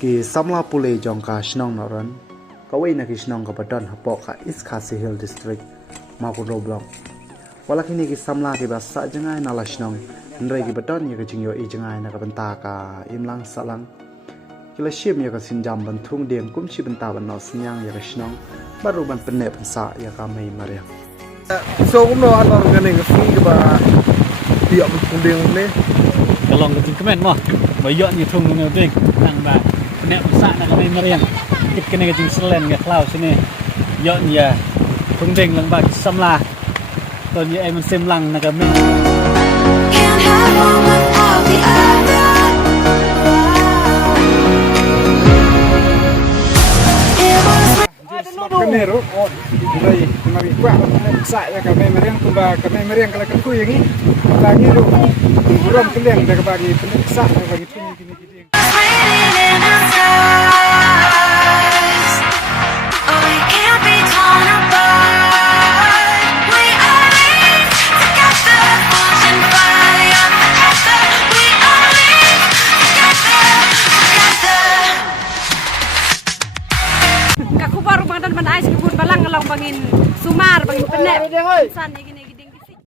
ki samla pule jongka shnong noran kawai na ki shnong ka badan hapok ka Iskasi Hill district Makuro block wala kini ki samla ki basa jangai nala shnong ndrai ki badan ya ka jingyo I jangai na ka banta ka imlang salang kila shim ya ka sinjam bantung deng kum shi banta ban no sinyang ya ka shnong baru ban penne pensa ya ka mai maria so cũng nó ăn cái này cái phi cái bà tiệm cũng đều lên cái lòng cái comment mà bởi dọn như thùng nó đi thằng bà nẹo sạ là cái này mà riêng cái này cái chính selen cái cloud thế này dọn như thùng đình lần bà xăm la rồi như em xem lăng là cái mình Can't have one without the other. It was cái này rồi đây mà bị quạ sại ra cái này mà riêng tụi bà cái này mà riêng cái là cái khuyaงี้là như rồi rong cái đèn để các bà đi cái sại và cái thùng cái raining in the skies. Oh, we can't be torn apart. We are linked together, pushing fire forever. We are linked together. Kaku baru bangan dan mana ais kebun balang ngelong bangin sumar bangin penek san